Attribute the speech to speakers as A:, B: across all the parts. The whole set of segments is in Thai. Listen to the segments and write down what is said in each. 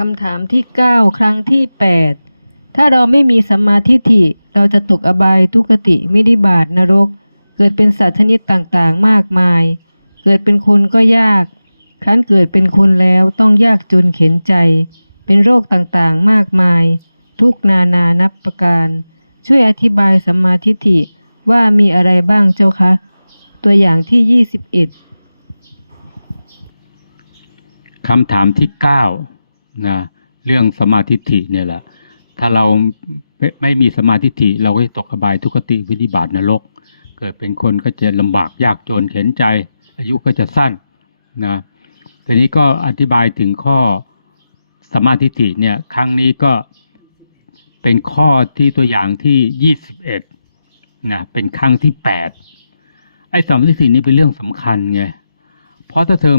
A: คำถามที่ 9 ครั้งที่ 8 ถ้าเราไม่มีสัมมาทิฏฐิเราจะตกอบายทุกติมินิบาตนรก เกิดเป็นสัตว์ชนิดต่างๆ มากมาย เกิดเป็นคนก็ยาก ครั้นเกิดเป็นคนแล้วต้องยากจนเข็นใจ เป็นโรคต่างๆ มากมาย ทุกนานานับประการ ช่วยอธิบายสัมมาทิฏฐิว่ามีอะไรบ้างเจ้าคะ ตัวอย่างที่ 21
B: คำถามที่เก้า นะเรื่องสมาธิิเนี่ยแหละ ถ้าเราไม่ไม่มีสมาธิิเราก็จะตกอบายทุกขติวินิบาตนรก เกิดเป็นคนก็จะลำบากยากจนเข็นใจ อายุก็จะสั้นนะทีนี้ก็อธิบายถึงข้อสมาธิิเนี่ยครั้งนี้ก็เป็นข้อที่ตัวอย่างที่ยี่สิบเอ็ดนะเป็นครั้งที่แปดไอ้สมาธิินี่เป็นเรื่องสำคัญไง เพราะถ้าเธอ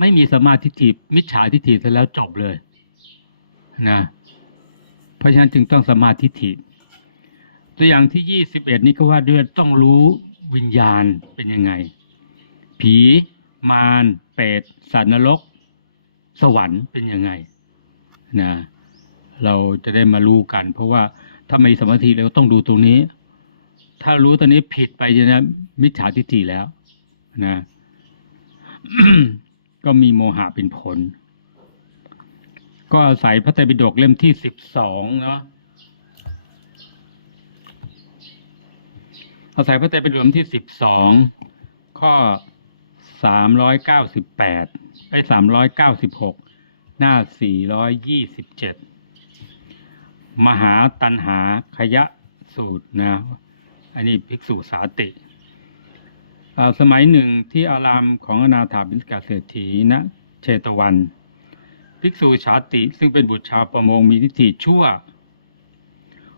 B: ไม่มีสมาธิิมิจฉาทิฏฐิเสร็จแล้วจบเลย นะเพราะฉะนั้นจึงต้องสมาธิฏฐิตัวอย่างที่ยี่สิบเอ็ดนี้ก็ว่าด้วยต้องรู้วิญญาณเป็นยังไง ผี มารเปรตสัตว์นรก สวรรค์เป็นยังไงนะเราจะได้มารู้กัน เพราะว่าถ้าไมีสมาธิเราก็ต้องดูตรงนี้ ถ้ารู้ตอนนี้ผิดไปจะนะมิจฉาทิฏฐิแล้วนะก็มีโมหะเป็นผล ก็อาศัยพระไตรปิฎกเล่มที่สิบสองเนาะอาศัยพระไตรปิฎกเล่มที่สิบสองข้อสามร้อยเก้าสิบแปดไปสามร้อยเก้าสิบหกหน้าสี่ร้อยยี่สิบเจ็ดมหาตันหาขยะสูตรนะ อันนี้ภิกษุสาติอ่าสมัยหนึ่งที่อารามของอนาถาบิณฑกเศรษฐีณเชตวัน ภิกษุชาติซึ่งเป็นบุตรชาวประมงมีทิฏฐิชั่ว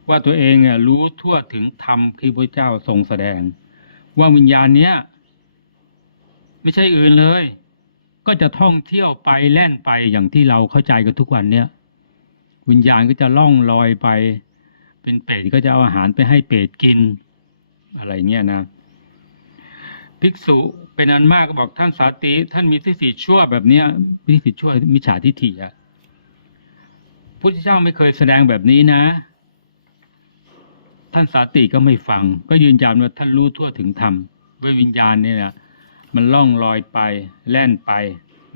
B: ว่าตัวเองอะรู้ทั่วถึงธรรมที่พระเจ้าทรงแสดง ว่าวิญญาณเนี้ยไม่ใช่อื่นเลย ก็จะท่องเที่ยวไปแล่นไปอย่างที่เราเข้าใจกันทุกวันเนี้ยวิญญาณก็จะล่องลอยไป เป็นเปรตก็จะเอาอาหารไปให้เปรตกิน อะไรเงี้ยนะ ภิกษุเป็นอันมากก็บอกท่านสาติท่านมีทิฏฐิชั่วแบบเนี้ยทิฏฐิชั่วมิจฉาทิฏฐิอะพุทธเจ้าไม่เคยแสดงแบบนี้นะ ท่านสาติก็ไม่ฟัง ก็ยืนยันว่าท่านรู้ทั่วถึงธรรมด้วยวิญญาณเนี่ยนะมันล่องลอยไปแล่นไป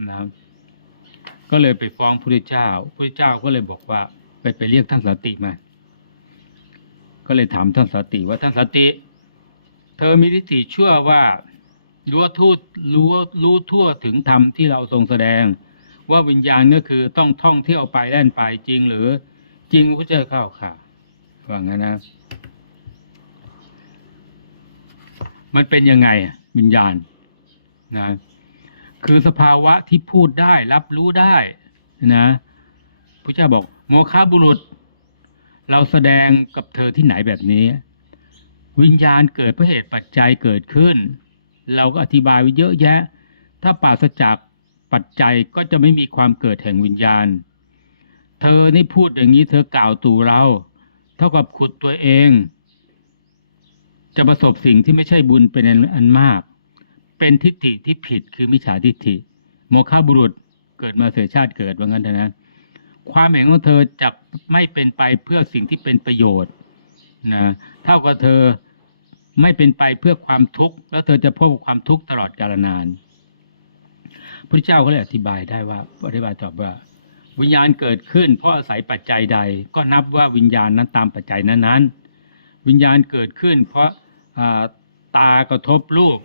B: นะครับก็เลยไปฟ้องพระพุทธเจ้าพระพุทธเจ้าก็เลยบอกว่า ไปไปเรียกท่านสาติมา ก็เลยถามท่านสาติว่าท่านสาติ เธอมีทิฏฐิชั่วว่า รู้ว่าทูตรู้รู้ทั่วถึงธรรมที่เราทรงแสดง ว่าวิญญาณก็คือต้องท่องเที่ยวไปแล่นไปจริงหรือจริงพระเจ้าข้าค่ะว่างั้นนะ มันเป็นยังไงวิญญาณนะคือสภาวะที่พูดได้รับรู้ได้นะพระเจ้าบอกโมฆะบุรุษ เราแสดงกับเธอที่ไหนแบบนี้ วิญญาณเกิดเพราะเหตุปัจจัยเกิดขึ้น เราก็อธิบายไว้เยอะแยะ ถ้าปราศจากปัจจัยก็จะไม่มีความเกิดแห่งวิญญาณ เธอนี่พูดอย่างนี้เธอกล่าวตู่เรา เท่ากับขุดตัวเอง จะประสบสิ่งที่ไม่ใช่บุญเป็นอันมาก เป็นทิฏฐิที่ผิดคือมิจฉาทิฏฐิ โมฆะบุรุษเกิดมาเสียชาติเกิดว่างั้นเถอะนะความเห็นของเธอจะไม่เป็นไปเพื่อสิ่งที่เป็นประโยชน์นะเท่ากับเธอ ไม่เป็นไปเพื่อความทุกข์แล้วเธอจะพบกับความทุกข์ตลอดกาลนานพระเจ้าก็เลยอธิบายได้ว่าอธิบายตอบว่า วิญญาณเกิดขึ้น เพราะอาศัยปัจจัยใด ก็นับว่าวิญญาณนั้นตามปัจจัยนั้นๆวิญญาณเกิดขึ้น เพราะตากระทบรูป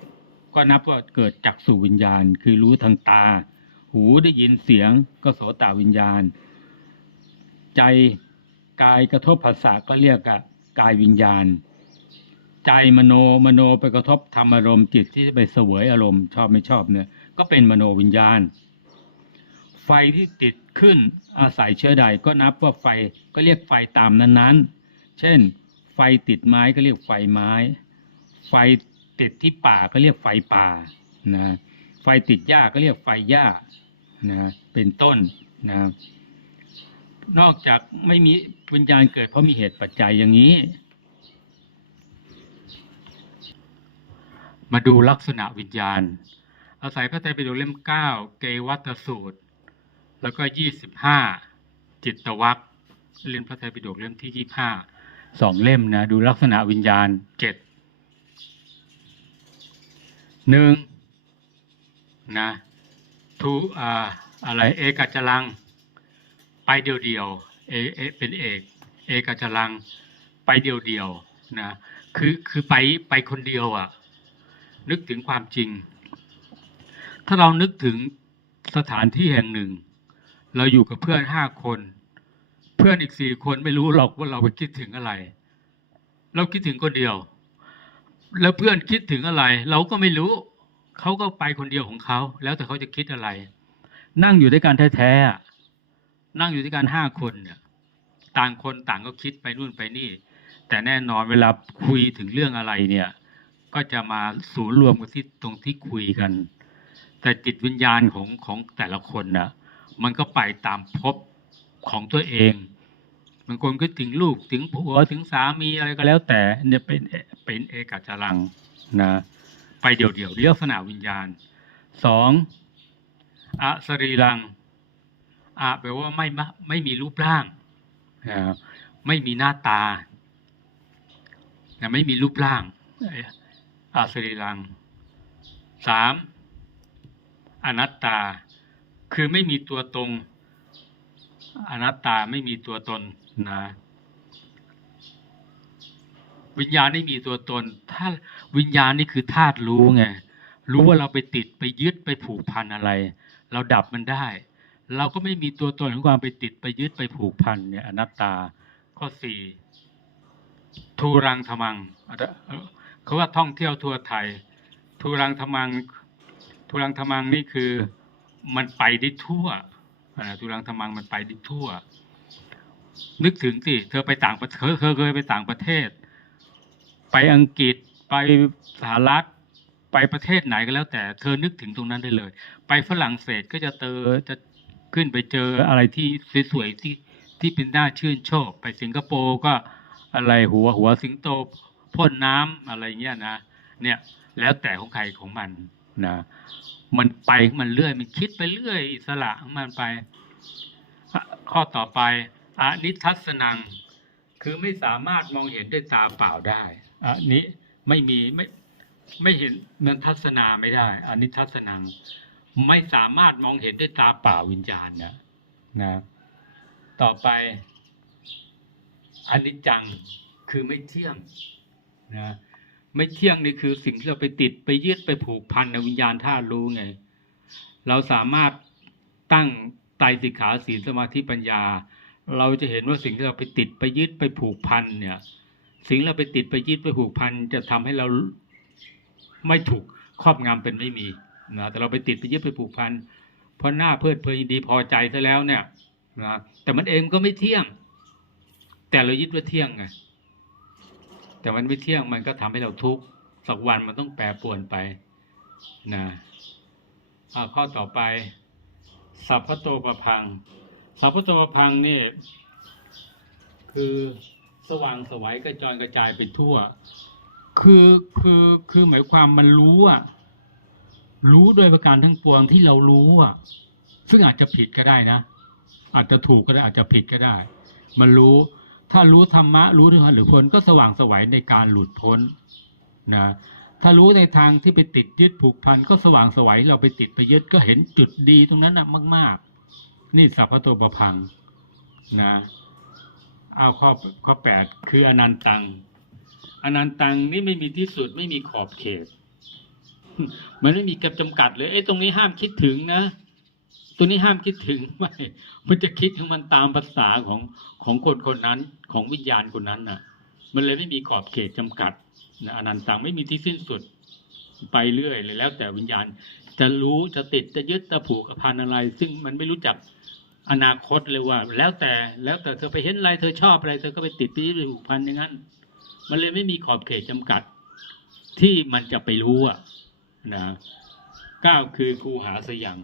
B: ก็นับว่าเกิดจากสู่วิญญาณ คือรู้ทางตา หูได้ยินเสียง ก็โสตวิญญาณ ใจกายกระทบภาษาก็เรียกกายวิญญาณ ใจมโนมโนไปกระทบธรรมอารมณ์จิตที่ไปเสวยอารมณ์ชอบไม่ชอบเนี่ย ก็เป็นมโนวิญญาณ ไฟที่ติดขึ้นอาศัยเชื้อใดก็นับว่าไฟก็เรียกไฟตามนั้นๆ เช่น ไฟติดไม้ก็เรียกไฟไม้ ไฟติดที่ป่าก็เรียกไฟป่านะไฟติดหญ้าก็เรียกไฟหญ้านะเป็นต้นนะนอกจากไม่มีวิญญาณเกิดเพราะมีเหตุปัจจัยอย่างนี้ มาดูลักษณะวิญญาณ อาศัยพระไตรปิฎกเล่มเก้าเกวัตสูตร แล้วก็ยี่สิบห้าจิตวัคเล่มพระไตรปิฎกเล่มที่ยี่ห้าสองเล่มนะ ดูลักษณะวิญญาณเจ็ดหนึ่งนะทุอ่าอะไรเอกจลัง ไปเดียวเดียวๆเอเอเป็นเอกเอกจลัง ไปเดียวเดียวๆนะคือคือไปไปคนเดียวอะ่ะ นึกถึงความจริง ถ้าเรานึกถึงสถานที่แห่งหนึ่ง เราอยู่กับเพื่อนห้าคน เพื่อนอีกสี่คนไม่รู้หรอกว่าเราไปคิดถึงอะไร เราคิดถึงคนเดียว แล้วเพื่อนคิดถึงอะไร เราก็ไม่รู้เขาก็ไปคนเดียวของเขาแล้วแต่เขาจะคิดอะไร นั่งอยู่ด้วยกันแท้ๆนั่งอยู่ด้วยกันห้าคนเนี่ยต่างคนต่างก็คิดไปนู่นไปนี่ แต่แน่นอนเวลาคุยถึงเรื่องอะไรเนี่ย ก็จะมาศูนย์รวมกันที่ตรงที่คุยกัน แต่จิตวิญญาณของของแต่ละคนนะมันก็ไปตามภพของตัวเองบางคนก็ถึงลูกถึงผัวถึงสามีอะไรก็แล้วแต่เนี่ยเป็นเป็นเอกจรังนะไปเดี่ยวเรียกลักษณะวิญญาณสองอสรีรังอะแปลว่าไม่มะไม่มีรูปร่างนะไม่มีหน้าตาไม่มีรูปร่าง อาสรีรังสามอนัตตา คือไม่มีตัวตรงอนัตตาไม่มีตัวตนนะวิญญาณไม่มีตัวตน ถ้าวิญญาณนี่คือธาตุรู้ไงรู้ว่าเราไปติดไปยึดไปผูกพันอะไร เราดับมันได้ เราก็ไม่มีตัวตนของความไปติดไปยึดไปผูกพันเนี่ยอนัตตาข้อสี่ทูรังธมัง เขาว่าท่องเที่ยวทั่วไทยทูรังธมังทูรังธมังนี่คือมันไปได้ทั่วทูรังธมังมันไปได้ทั่ว นึกถึงสิเธอไปต่างประเทศเธอเคยไปต่างประเทศ ไปอังกฤษไปสหรัฐไปประเทศไหนก็แล้ว แต่เธอนึกถึงตรงนั้นได้เลย ไปฝรั่งเศสก็จะเจอจะขึ้นไปเจออะไรที่สวยๆที่ที่เป็นน่าชื่นชอบ ไปสิงคโปร์ก็อะไรหัวหัวสิงโต พ่นน้ำอะไรเงี้ยนะเนี่ยแล้วแต่ของใครของมันนะมันไปมันเรื่อย มันคิดไปเรื่อยอิสระของมันไป ข้อต่อไปอนิทัศนัง คือไม่สามารถมองเห็นด้วยตาเปล่าได้อันนี้ไม่มีไม่ไม่เห็นมันทัศนาไม่ได้อันนี้ทัศนัง ไม่สามารถมองเห็นด้วยตาเปล่าวิญญาณนะนะ ต่อไปอันนี้จังคือไม่เที่ยง นะไม่เที่ยงนี่คือสิ่งที่เราไปติดไปยึดไปผูกพันในวิญญาณธาตุรู้ไง เราสามารถตั้งไตรสิกขาศีลสมาธิปัญญา เราจะเห็นว่าสิ่งที่เราไปติดไปยึดไปผูกพันเนี่ย สิ่งเราไปติดไปยึดไปผูกพันจะทำให้เราไม่ถูกครอบงำเป็นไม่มีนะแต่เราไปติดไปยึดไปผูกพันเพราะหน้าเพลิดเพลินดีพอใจซะแล้วเนี่ยนะแต่มันเองก็ไม่เที่ยง แต่เรายึดว่าเที่ยงไง แต่มันไม่เที่ยงมันก็ทำให้เราทุกข์สักวันมันต้องแปรปรวนไปนะข้อต่อไป สัพพโตประพัง สัพพโตประพังนี่คือสว่างสวัยกระจรกระจายไปทั่ว คือคือคือหมายความมันรู้อะรู้โดยประการทั้งปวงที่เรารู้อะซึ่งอาจจะผิดก็ได้นะ อาจจะถูกก็ได้อาจจะผิดก็ได้ มันรู้ ถ้ารู้ธรรมะรู้ถึงหรือพ้นก็สว่างสวัยในการหลุดพ้นนะถ้ารู้ในทางที่ไปติดยึดผูกพันก็สว่างสวัยเราไปติดไปยึดก็เห็นจุดดีตรงนั้นนะมาก ๆ นี่สัพพะตัวประพังนะเอาข้อข้อแปดคืออนันตัง อนันตังนี่ไม่มีที่สุดไม่มีขอบเขต มันไม่มีกับจำกัดเลยเอ้ตรงนี้ห้ามคิดถึงนะ ตัวนี้ห้ามคิดถึงไม่มันจะคิดของมันตามภาษาของของคนคนนั้นของวิญญาณคนนั้นน่ะ มันเลยไม่มีขอบเขตจำกัดนะอนันตังไม่มีที่สิ้นสุดไปเรื่อยเลยแล้ว แต่วิญญาณจะรู้จะติดจะยึดจะผูกพันอะไร ซึ่งมันไม่รู้จักอนาคตเลยว่า แล้วแต่แล้วแต่เธอไปเห็นอะไรเธอชอบอะไรเธอก็ไปติดไปยึดไปผูกพันอย่างนั้น มันเลยไม่มีขอบเขตจำกัด ที่มันจะไปรู้อะนะเก้าคือครูหาสยัง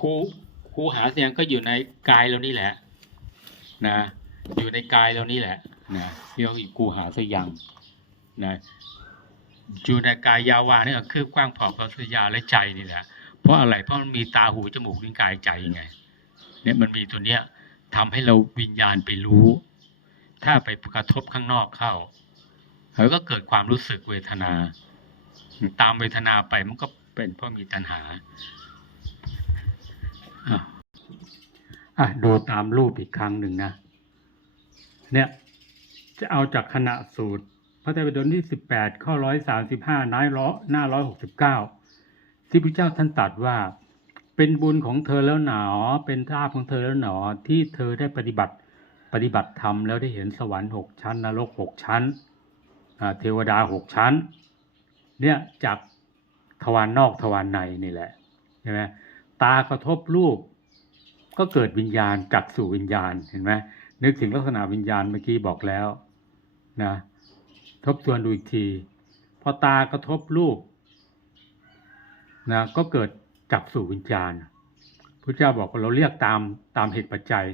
B: ครูครูหาเสียงก็อยู่ในกายเรานี่แหละ นะ อยู่ในกายเรานี่แหละนะเรียกว่าครูหาเสียงนะอยู่ในกายยาวานี่ก็คือกว้างผอพระสยาและใจนี่แหละ เพราะอะไรเพราะมันมีตาหูจมูกลิ้นกายใจไง เนี่ยมันมีตัวเนี้ยทำให้เราวิญญาณไปรู้ ถ้าไปกระทบข้างนอกเข้าเราก็เกิดความรู้สึกเวทนา ตามเวทนาไปมันก็เป็นเพราะมีตัณหา อะอะดูตามรูปอีกครั้งหนึ่งนะ เนี่ย จะเอาจากขณะสูตร พระไตรปิฎกที่สิบแปดข้อร้อยสามสิบห้าน้ายร้อหน้าร้อยหกสิบเก้าที่พระเจ้าท่านตรัสว่า เป็นบุญของเธอแล้วหนอ เป็นลาภของเธอแล้วหนอ ที่เธอได้ปฏิบัติปฏิบัติธรรมแล้วได้เห็นสวรรค์หกชั้น นรกหกชั้นเทวดาหกชั้น เนี่ยจากทวารนอกทวารในนี่แหละใช่ไหม ตากระทบรูป ก็เกิดวิญญาณจักสู่วิญญาณเห็นไหมนึกถึงลักษณะวิญญาณเมื่อกี้บอกแล้วนะทบทวนดูอีกที พอตากระทบรูปนะก็เกิดจักสู่วิญญาณพระเจ้าบอกว่าเราเรียกตามตามเหตุปัจจัย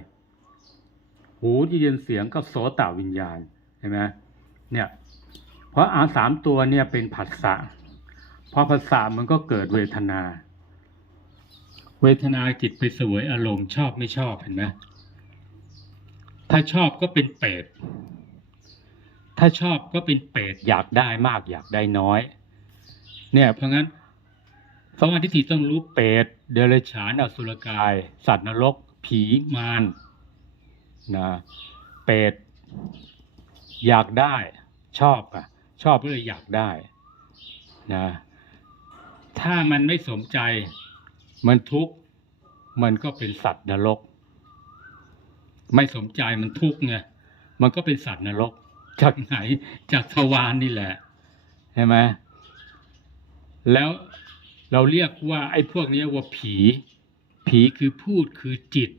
B: หูที่ยินเสียงก็โสตวิญญาณเห็นไหมเนี่ยเพราะอาสามตัวเนี่ยเป็นผัสสะพอผัสสะมันก็เกิดเวทนา เวทนาจิตไปสวยอารมณ์ชอบไม่ชอบเห็นไหมถ้าชอบก็เป็นเปรตถ้าชอบก็เป็นเปรตอยากได้มากอยากได้น้อย เนี่ยเพราะงั้นสมาธิต้องรู้เปรตเดรัจฉานอสุรกาย สัตว์นรก ผีมารนะเปรตอยากได้ ชอบอะ ชอบก็เลยอยากได้นะถ้ามันไม่สมใจ มันทุกข์มันก็เป็นสัตว์นรก ไม่สมใจมันทุกข์ไงมันก็เป็นสัตว์นรก จากไหนจากทวารนี่แหละใช่ไหมแล้วเราเรียกว่า ไอ้พวกนี้ว่าผี ผีคือพูดคือจิต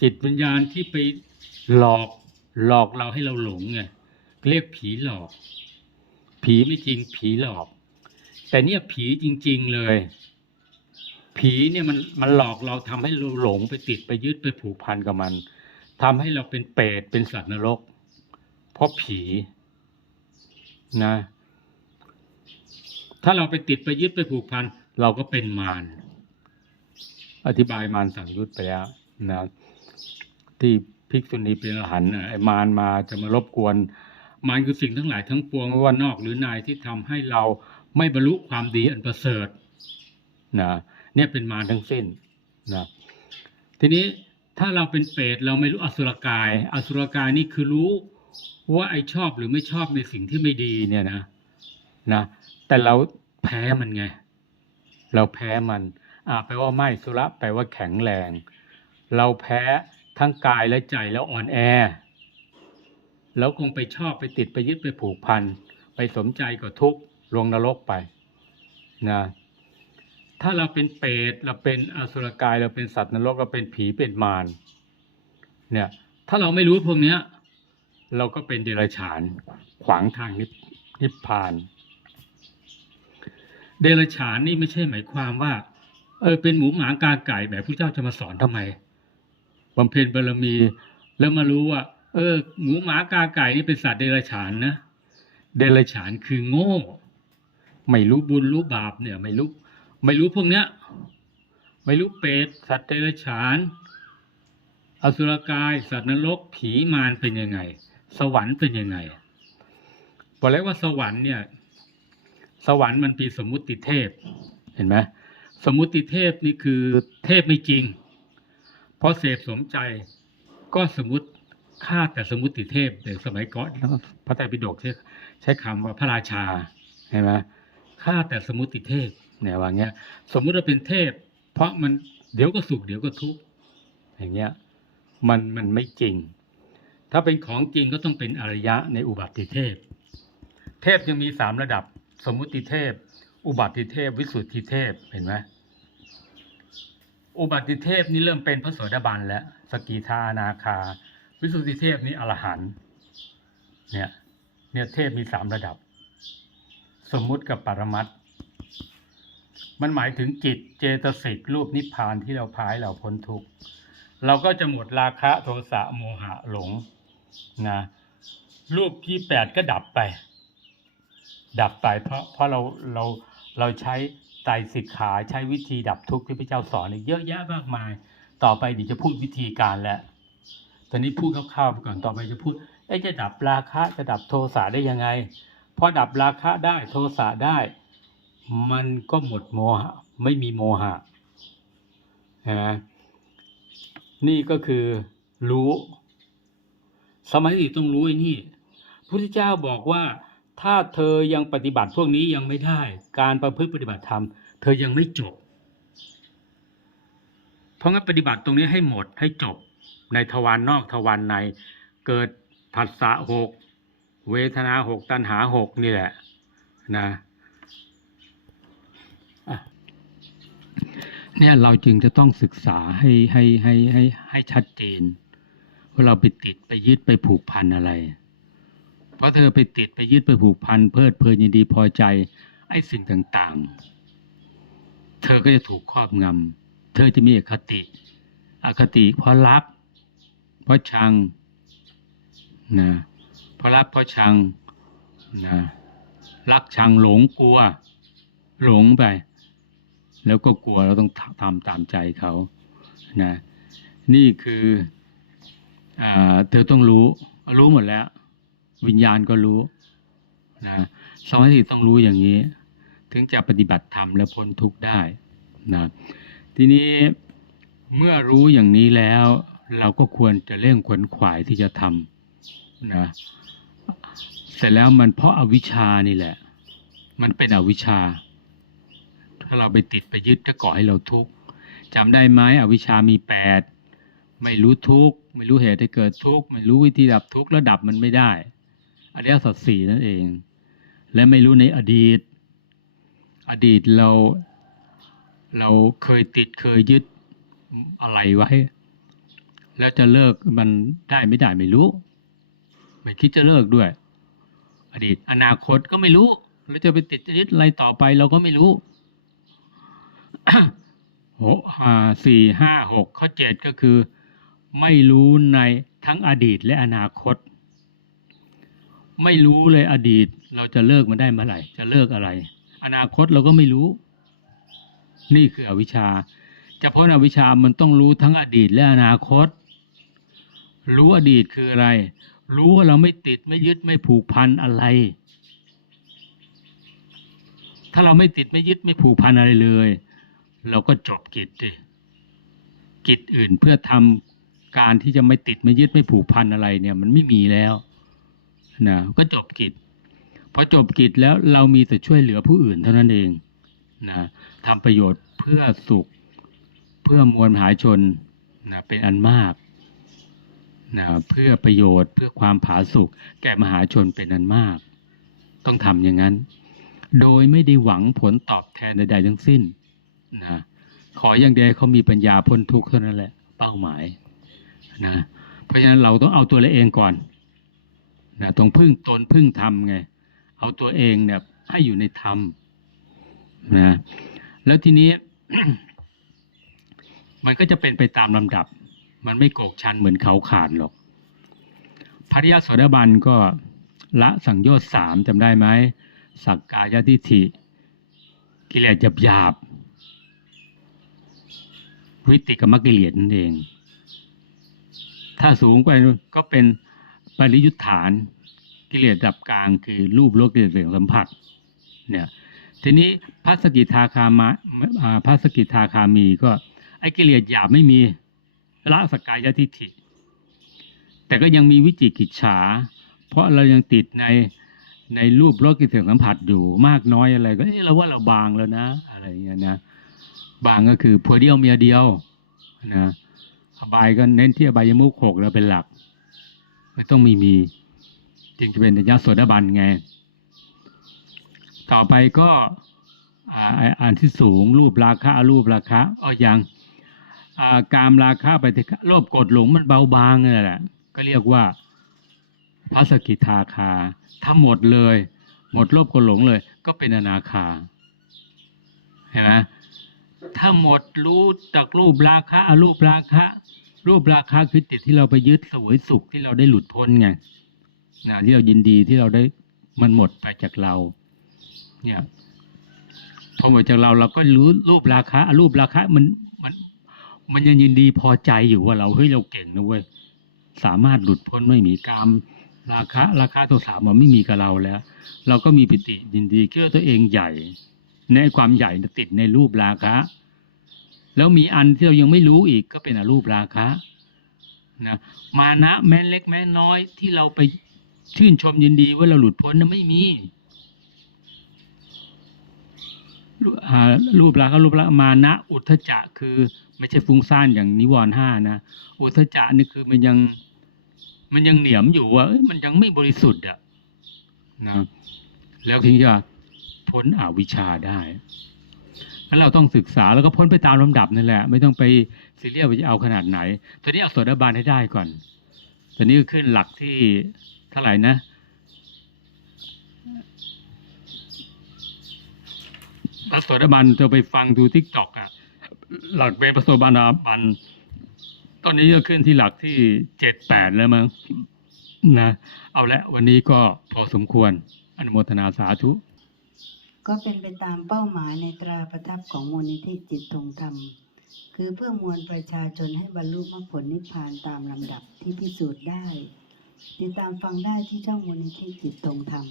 B: จิตวิญญาณที่ไปหลอกหลอกเราให้เราหลงไงเรียกผีหลอก ผีไม่จริงผีหลอก แต่เนี่ยผีจริง ๆเลย ผีเนี่ยมันมันหลอกเราทำให้เราหลงไปติดไปยึดไปผูกพันกับมันทำให้เราเป็นเปรตเป็นสัตว์นรก เพราะผีนะ ถ้าเราไปติดไปยึดไปผูกพัน เราก็เป็นมารอธิบายมารสั่งยุดไปแล้วนะที่ภิกษุณีเป็นอรหันต์น่ะไอ้มารมาจะมารบกวน มารคือสิ่งทั้งหลายทั้งปวงไม่ว่านอกหรือในที่ทำให้เราไม่บรรลุความดีอันประเสริฐนะ เนี่ยเป็นมารทั้งสิ้นนะทีนี้ถ้าเราเป็นเปรตเราไม่รู้อสุรกาย อสุรกายนี่คือรู้ว่าไอชอบหรือไม่ชอบในสิ่งที่ไม่ดีเนี่ยนะนะแต่เราแพ้มันไง เราแพ้มันอ่าแปลว่าไม่สุระแปลว่าแข็งแรง เราแพ้ทั้งกายและใจแล้วอ่อนแอ แล้วคงไปชอบไปติดไปยึดไปผูกพัน ไปสมใจกับทุกข์ลงนรกไปนะ ถ้าเราเป็นเปรตเราเป็นอสุรกายเราเป็นสัตว์นรกเราเป็นผีเป็นมารเนี่ย ถ้าเราไม่รู้พวกเนี้ย เราก็เป็นเดรัจฉาน ขวางทางนิพพาน เดรัจฉานนี่ไม่ใช่หมายความว่า เออเป็นหมูหมากาไก่แบบพระเจ้าจะมาสอนทำไมบำเพ็ญบารมี แล้วมารู้ว่า เออ หมูหมากาไก่นี่เป็นสัตว์เดรัจฉานนะเดรัจฉานคือโง่ ไม่รู้บุญรู้บาปเนี่ย ไม่รู้ ไม่รู้พวกเนี้ย ไม่รู้เปรตสัตว์เดรัจฉาน อสุรกาย สัตว์นรก ผีมารเป็นยังไง สวรรค์เป็นยังไงบอกแล้วว่าสวรรค์เนี่ย สวรรค์มันเป็นสมมุติเทพ เห็นไหมสมมุติเทพนี่คือเทพไม่จริง เพราะเสพสมใจก็สมมติฆ่าแต่สมมุติเทพแต่สมัยก่อนพระไตรปิฎกใช้ใช้คำว่าพระราชาเห็นไหมฆ่าแต่สมมุติเทพ เนี่ยว่าเงี้ย สมมุติว่าเป็นเทพ เพราะมันเดี๋ยวก็สุขเดี๋ยวก็ทุกข์อย่างเงี้ยมันมันไม่จริง ถ้าเป็นของจริงก็ต้องเป็นอริยะในอุบัติเทพ เทพยังมีสามระดับ สมมุติเทพ อุบัติเทพ วิสุทธิเทพเห็นไหมอุบัติเทพนี่เริ่มเป็นพระโสดาบันแล้วสกิทาอนาคา วิสุทธิเทพนี่อรหันเนี่ยเนี่ยเทพมีสามระดับ สมมุติกับปรมัตถ มันหมายถึงจิตเจตสิกรูปนิพพานที่เราพายเราพ้นทุกข์เราก็จะหมดราคะโทสะโมหะหลงนะรูปที่แปดก็ดับไป ดับไปเพราะเพราะเราเราเราใช้ไตรสิกขาใช้วิธีดับทุกข์ที่พระเจ้าสอนเยอะแยะมากมาย ต่อไปเดี๋ยวจะพูดวิธีการแล้วตอนนี้พูดคร่าวๆไปก่อนต่อไปจะพูดเอ๊ะจะดับราคะจะดับโทสะได้ยังไงพอดับราคะได้โทสะได้ มันก็หมดโมหะ ไม่มีโมหะนะนี่ก็คือรู้ สมัยนี้ต้องรู้ไอ้นี่พุทธเจ้าบอกว่า ถ้าเธอยังปฏิบัติพวกนี้ยังไม่ได้ การประพฤติปฏิบัติธรรม เธอยังไม่จบ เพราะงั้นปฏิบัติตรงนี้ให้หมดให้จบในทวารนนอกทวารใน เกิดผัสสะหกเวทนาหกตัณหาหกนี่แหละนะ เนี่ยเราจึงจะต้องศึกษาให้ให้ให้ให้ให้ชัดเจนว่าเราไปติดไปยึดไปผูกพันอะไร เพราะเธอไปติดไปยึดไปผูกพันเพลิดเพลินยินดีพอใจไอ้สิ่งต่างๆ เธอก็จะถูกครอบงำเธอจะมีอคติ อคติเพราะรัก เพราะชังนะเพราะรักเพราะชังนะรักชังหลงกลัว หลงไป แล้วก็กลัวเราต้องทำตามใจเขานะนี่คืออเธอต้องรู้ รู้หมดแล้ว วิญญาณก็รู้นะสมาธิต้องรู้อย่างนี้ ถึงจะปฏิบัติธรรมและพ้นทุกข์ได้นะทีนี้เมื่อรู้อย่างนี้แล้ว เราก็ควรจะเร่งขวนขวายที่จะทำนะเสร็จแล้วมันเพราะอาวิชชานี่แหละ มันเป็นอวิชชา ถ้าเราไปติดไปยึดก็ก่อให้เราทุกข์จำได้ไหมอวิชามีแปดไม่รู้ทุกข์ไม่รู้เหตุให้เกิดทุกข์ไม่รู้วิธีดับทุกข์แล้วดับมันไม่ได้อริยสัจสี่นั่นเอง และไม่รู้ในอดีต อดีตเรา เราเคยติดเคยยึดอะไรไว้ แล้วจะเลิกมันได้ไม่ได้ไม่รู้ ไม่คิดจะเลิกด้วย อดีตอนาคตก็ไม่รู้แล้วจะไปติดยึดอะไรต่อไปเราก็ไม่รู้ สี่ห้าหกข้อเจ็ดก็คือ ไม่รู้ในทั้งอดีตและอนาคต ไม่รู้เลยอดีตเราจะเลิกมันได้เมื่อไหร่ จะเลิกอะไร อนาคตเราก็ไม่รู้ นี่คืออวิชชาจะพ้นอวิชชามันต้องรู้ทั้งอดีตและอนาคต รู้อดีตคืออะไร รู้ว่าเราไม่ติดไม่ยึดไม่ผูกพันอะไร ถ้าเราไม่ติดไม่ยึดไม่ผูกพันอะไรเลย เราก็จบกิจดิกิจอื่นเพื่อทำการที่จะไม่ติดไม่ยึดไม่ผูกพันอะไรเนี่ย มันไม่มีแล้วนะก็จบกิจพอจบกิจแล้วเรามีแต่ช่วยเหลือผู้อื่นเท่านั้นเองนะทำประโยชน์เพื่อสุข เพื่อมวลมหาชนนะเป็นอันมากนะเพื่อประโยชน์เพื่อความผาสุกแก่มหาชนเป็นอันมาก ต้องทำอย่างนั้น โดยไม่ได้หวังผลตอบแทนใดๆทั้งสิ้น นะขออย่างเดียวเขามีปัญญาพ้นทุกข์เท่านั้นแหละเป้าหมายนะเพราะฉะนั้นเราต้องเอาตัวเราเองก่อนนะต้องพึ่งตนพึ่งธรรมไง เอาตัวเองเนี่ยให้อยู่ในธรรมนะแล้วทีนี้ มันก็จะเป็นไปตามลำดับ มันไม่โกกชันเหมือนเขาขาดหรอกพระริยโสดาบันก็ละสังโยชน์สามจำได้ไหมสักกายทิฐิ กิเลสหยาบหยาบ วิติกรรมกิเลสนั่นเอง ถ้าสูงไปก็เป็นปริยุทธานกิเลสดับกลางคือรูปโลกกิเลสเสียงสัมผัสเนี่ยทีนี้พระสกิทาคามาพระสกิทาคามีก็ไอ้กิเลสหยาบไม่มีละสกกายทิฏฐิ แต่ก็ยังมีวิจิกิจฉา เพราะเรายังติดในในรูปรสกลิ่นเสียงสัมผัสอยู่มากน้อยอะไรก็เอ๊ะเราว่าเราบางแล้วนะ อะไรอย่างเงี้ยนะ บางก็คือผัวเดียวเมียเดียวนะอบายก็เน้นที่อบายมุขหกแล้วเป็นหลัก ไม่ต้องมีมีจึงจะเป็นญาโสดาบันไง ต่อไปก็อ่านที่สูงรูปราคะอรูปราคะเอาอย่างกามราคะไปฏิฆะโลภกรธหลงมันเบาบางนั่นแหละ ก็เรียกว่าพระสกิทาคาถ้าหมดเลย หมดโลภกรธหลงเลย ก็เป็นอนาคาเห็นไหม ถ้าหมดรู้จากรูปราคะอรูปราคะ รูปราคะคือติดที่เราไปยึดสวยสุขที่เราได้หลุดพ้นไงนะที่เรายินดีที่เราได้มันหมดไปจากเรา เนี่ยพอหมดจากเราเราก็รู้รูปราคะอรูปราคะมันมันมันยังยินดีพอใจอยู่ว่าเราเฮ้ยเราเก่งนะเว้ยสามารถหลุดพ้นไม่มีกามราคะ ราคาโทสะมันไม่มีกับเราแล้ว เราก็มีปิติยินดีคิดว่าตัวเองใหญ่ ในความใหญ่ติดในรูปราคะ แล้วมีอันที่เรายังไม่รู้อีกก็เป็นอรูปราคะนะมานะแม้เล็กแม้น้อยที่เราไปชื่นชมยินดีว่าเราหลุดพ้นนะไม่มีรูอ่ารูปลักษณ์ก็รูปลักษณ์มานะ อุทธจะคือไม่ใช่ฟุ้งซ่านอย่างนิวรณ์ห้านะอุทธจะนี่คือมันยังมันยังเหนียมอยู่ว่ามันยังไม่บริสุทธิ์อะนะแล้วถึงจะ พ้นอวิชชาได้แล้วเราต้องศึกษาแล้วก็พ้นไปตามลำดับนั่นแหละ ไม่ต้องไปซีเรียสว่าจะเอาขนาดไหนตอนนี้เอาโสดาบันให้ได้ก่อน ตอนนี้ก็ขึ้นหลักที่เท่าไหร่นะพระโสดาบันจะไปฟังดูทิกตอกอะ หลักเป็นพระโสดาบัน ตอนนี้ก็ขึ้นที่หลักที่เจ็ดแปดแล้วมั้งนะ เอาละวันนี้ก็พอสมควร อนุโมทนาสาธุ
C: ก็เป็นไปตามเป้าหมายในตราประทับของมูลนิธิจิตธงธรรม คือเพื่อมวลประชาชนให้บรรลุมรรคผลนิพพานตามลำดับที่พิสูจน์ได้ ติดตามฟังได้ที่ช่องมูลนิธิจิตธงธรรม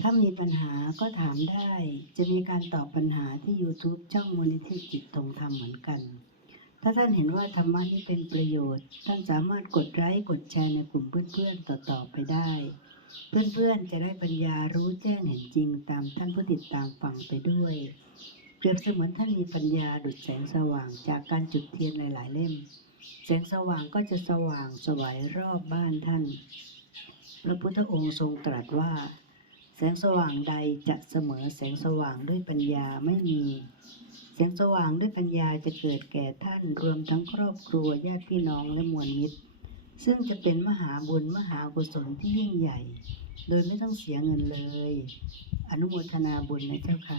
C: ถ้ามีปัญหาก็ถามได้ จะมีการตอบปัญหาที่ YouTube ช่องมูลนิธิจิตธงธรรมเหมือนกัน ถ้าท่านเห็นว่าธรรมะนี้เป็นประโยชน์ ท่านสามารถกดไลค์กดแชร์ในกลุ่มเพื่อนๆต่อๆไปได้ เพื่อนๆ จะได้ปัญญารู้แจ้งเห็นจริงตามท่านผู้ติดตามฟังไปด้วย เปรียบเสมือนท่านมีปัญญาดุจแสงสว่างจากการจุดเทียนหลายๆ เล่ม แสงสว่างก็จะสว่างสวัยรอบบ้านท่าน พระพุทธองค์ทรงตรัสว่า แสงสว่างใดจะเสมอแสงสว่างด้วยปัญญาไม่มี แสงสว่างด้วยปัญญาจะเกิดแก่ท่านรวมทั้งครอบครัวญาติพี่น้องและมวลมิตร ซึ่งจะเป็นมหาบุญมหากุศลที่ยิ่งใหญ่ โดยไม่ต้องเสียเงินเลย อนุโมทนาบุญนะเจ้าค่ะ